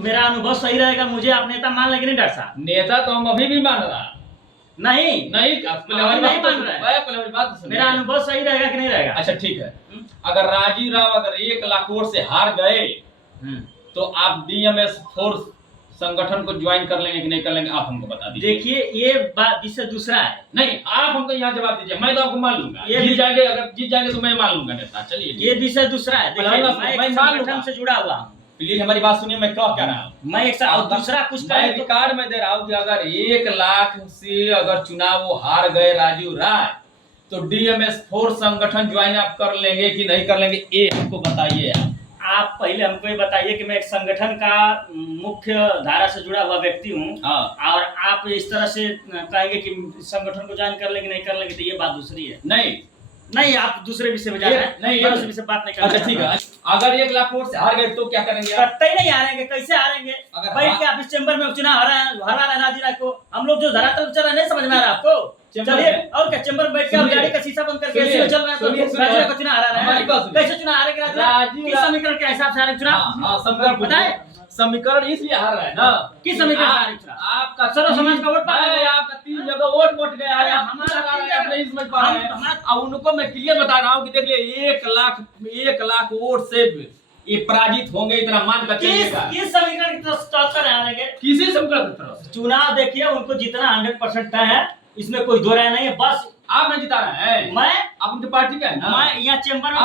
मेरा अनुभव सही रहेगा, मुझे आप नेता मान लेंगे नहीं डॉक्टर साहब? नेता तो हम अभी भी मान रहा। नहीं नहीं पहले हमारी नहीं बात तो मान सुन, रहा है। पहले हमारी बात तो सुन। मेरा अनुभव सही रहेगा कि नहीं रहेगा? अच्छा ठीक है, अगर राजीव राव अगर 1 लाख वोट से हार गए तो आप डीएमएस फोर्स संगठन को ज्वाइन कर लेंगे कि नहीं कर लेंगे, आप हमको बता दीजिए। देखिए ये बात विषय दूसरा है। नहीं आप हमको यहाँ जवाब दीजिए, मैं तो आपको मान लूंगा। ये जीत जाएंगे, अगर जीत जाएंगे तो मैं मान लूंगा नेता। चलिए ये विषय दूसरा है। देखिए, मैं मैं मान संगठन लूंगा। से जुड़ा हुआ हूँ। प्लीज हमारी बात सुनिए, मैं क्या कह रहा हूँ। मैं एक साथ और दूसरा कुछ मैं कहे तो रिकॉर्ड में दे रहा हूँ कि अगर 1 लाख से अगर चुनाव वो हार गए राजीव राय तो डीएमएस फोर्स संगठन ज्वाइन आप कर लेंगे कि नहीं कर लेंगे, ये हमको बताइए। आप पहले हमको ये बताइए कि मैं एक संगठन का मुख्य धारा से जुड़ा हुआ व्यक्ति हूँ। हाँ। और आप इस तरह से कहेंगे कि संगठन को ज्वाइन कर लेंगे नहीं कर लेंगे, तो ये बात दूसरी है। नहीं आप दूसरे विषय में जा रहे हैं। नहीं दूसरे विषय बात नहीं करना। अच्छा ठीक है, अगर 1 लाख वोट से हार गए तो क्या करेंगे आप? कतई नहीं हारेंगे। कैसे हारेंगे? अगर बैठ के आप इस चैम्बर में चुनाव हरा रहे हैं राजीव राय को। हम लोग जो धरातल चल रहा है, नहीं समझ में आ रहा आपको? चलिए और क्या, चैम्बर में बैठ के गाड़ी का शीशा बंद करके ऐसे चल रहे हैं तो राजीव राय को चुनाव हरा रहे हैं। कैसे चुनाव हारेंगे राजीव? किस समीकरण के हिसाब से हारेंगे चुनाव? समीकरण बताए। समीकरण इसलिए हार रहा है ना, किस समीकरण से हारेंगे चुनाव? आपका सर्व समाज का वोट पा रहे हैं। आपका 3 जगह वोट गया है, हमारा आप नहीं समझ पा रहे हैं। अब उनको मैं क्लियर बता रहा हूँ कि देख लिए 1 लाख वोट से ये पराजित होंगे, इतना मान कर चलिएगा। किस समीकरण की तरफ हारेंगे? किसी समीकरण की तरफ चुनाव देखिए उनको जितना 100% तय है, इसमें कोई दो राय नहीं है। बस आप नहीं जिता रहे हैं, मैं आप उनकी पार्टी का है ना। मैं यहाँ चैम्बर में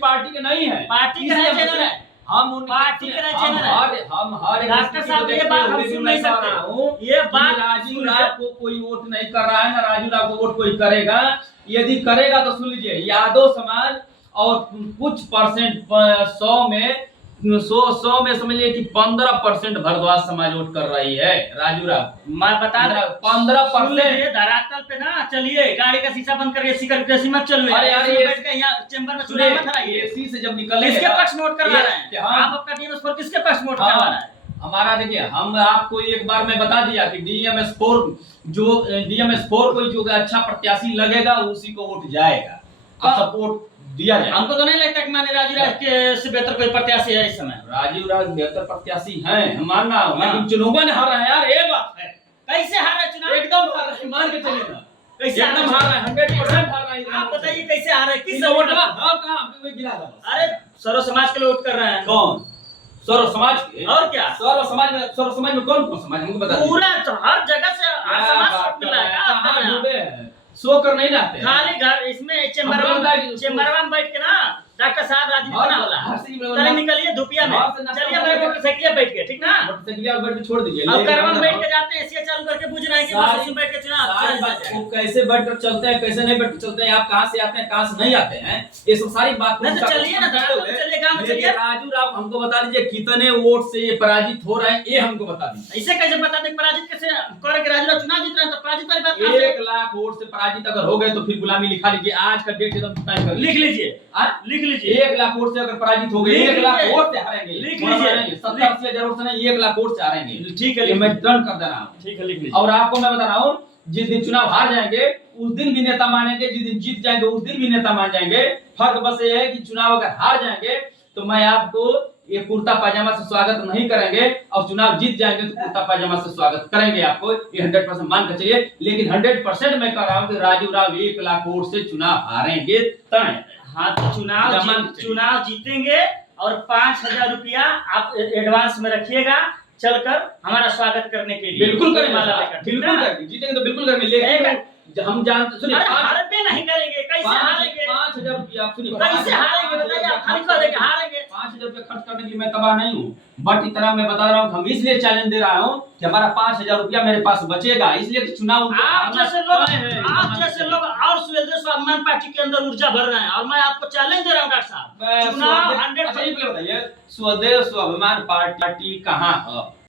पार्टी के नहीं है, पार्टी का चैनल है। हम पार्टी का चैनल है। हम हर डॉक्टर साहब ये बात हम सुन नहीं सकते। ये बात राजीव राव को कोई वोट नहीं कर रहा है ना, राजीव राव को वोट कोई करेगा। यदि करेगा तो सुन लीजिए, यादव समाज और कुछ परसेंट 100 में समझ लीजिए कि 15% भरद्वाज समाज वोट कर रही है राजू राव। मैं बता रहा 15% धरातल पे ना चलिए, गाड़ी का शीशा बंद करके एसी करके मत चलो। अरे यार बैठ के यहाँ चैम्बर में चुनाव मत हराइए। एसी से जब निकले किसके पक्ष में वोट करवा रहे हैं आप? अपना डीएमएस फोर किसके पक्ष में वोट करवा रहे हैं? हमारा देखिए, हम आपको एक बार में बता दिया कि डीएमएस फोर कोई जो अच्छा प्रत्याशी लगेगा उसी को वोट जाएगा, सपोर्ट दिया जाए। हमको तो नहीं लगता कि माने राजीव राय के से बेहतर कोई प्रत्याशी है इस समय। राजीव राय बेहतर प्रत्याशी हैं, हम मान रहा हूं, लेकिन चुनाव में हार रहे हैं यार, ये बात है। कैसे हार रहे चुनाव? एकदम हार रहे हैं, मान के चलिए ना। कैसे एकदम हार रहे हैं, 100% हार रहे हैं। आप बताइए कैसे हार रहे? किस वोट वोट? हां कहां हमको गिरा दो। अरे सर्व समाज के लोग कर रहे हैं। कौन? सर्व समाज के? और क्या? सर्व समाज में कौन समाज हमको बता दीजिए। पूरा हर जगह से हर समाज से मिला है। कहां डूबे हैं? सो कर नहीं लाते खाली घर इसमें चेम्बरवा में बैठ के ना डॉक्टर साहब राजीव बना वाला चले निकलिए धुपिया में, चलिए मेरे मोटरसाइकिल बैठ के, ठीक ना? मोटरसाइकिल बैठ के छोड़ दीजिए। और करवा में बैठ के जाते हैं, एसी चालू करके बुझ रहे हैं कि बस में बैठ के चुनाव। वो कैसे बैठ कर चलते हैं, कैसे नहीं बैठ कर चलते हैं, आप कहां से आते हैं, कहां से नहीं आते हैं, ये सब सारी बात नहीं तो चलिए ना, चलिए गांव में चलिए। राजू राव हमको बता दीजिए कितने वोट से ये पराजित हो रहे हैं, ये हमको बता दीजिए। ऐसे कैसे बता दें पराजित कैसे कर के राजू राव चुनाव जीत रहे हैं? तो पराजित वाली बात कहां से? 1 लाख वोट से पराजित अगर हो गए तो फिर गुलामी लिखा लीजिए, आज का डेट एकदम टाइम कर लिख लीजिए, लिख लीजिए। 1 लाख वोट से अगर पराजित हो गए, 1 लाख वोट से हारेंगे, लिख लीजिए। 70-80 हजार वोट से नहीं, 1 लाख वोट से हारेंगे। ठीक है, ये मैं डन कर दे रहा हूँ। ठीक है, लिख लीजिए। और आपको मैं बता रहा हूँ, जिस दिन चुनाव हार जाएंगे उस दिन भी नेता मानेंगे, जिस दिन जीत जाएंगे उस दिन भी नेता मान जाएंगे। फर्क बस ये है कि चुनाव अगर हार जाएंगे तो मैं आपको ये कुर्ता पाजामा से स्वागत नहीं करेंगे, और चुनाव जीत जाएंगे तो कुर्ता पाजामा से स्वागत करेंगे आपको, ये 100% मान कर चलिए। लेकिन 100% मैं कह रहा हूँ कि राजू राव 1 लाख वोट से चुनाव हारेंगे तय। हाँ तो चुनाव जीतेंगे और 5000 रुपया आप एडवांस में रखिएगा, चलकर हमारा स्वागत करने के लिए। बिल्कुल करेंगे, बिल्कुल करेंगे, जीतेंगे तो बिल्कुल करेंगे। लेकिन हम जानते, सुनिए, हारे नहीं करेंगे, कैसे हारेंगे? 5000 रुपया, सुनिए, कैसे हारेंगे बताइए? आप खाली कह देंगे हारेंगे। 5000 रुपया खर्च करने के लिए मैं तबाह नहीं हूँ, बट इतना मैं बता रहा हूँ, हम इसलिए चैलेंज दे रहा हूँ कि हमारा 5000 रुपया मेरे पास बचेगा, इसलिए कि चुनाव आप जैसे लोग और स्वाभिमान पार्टी के अंदर ऊर्जा भर रहे हैं, और मैं आपको चैलेंज दे रहा हूँ डॉक्टर साहब, चुनाव 100%। बताइए, स्वदेश स्वाभिमान पार्टी कहाँ है?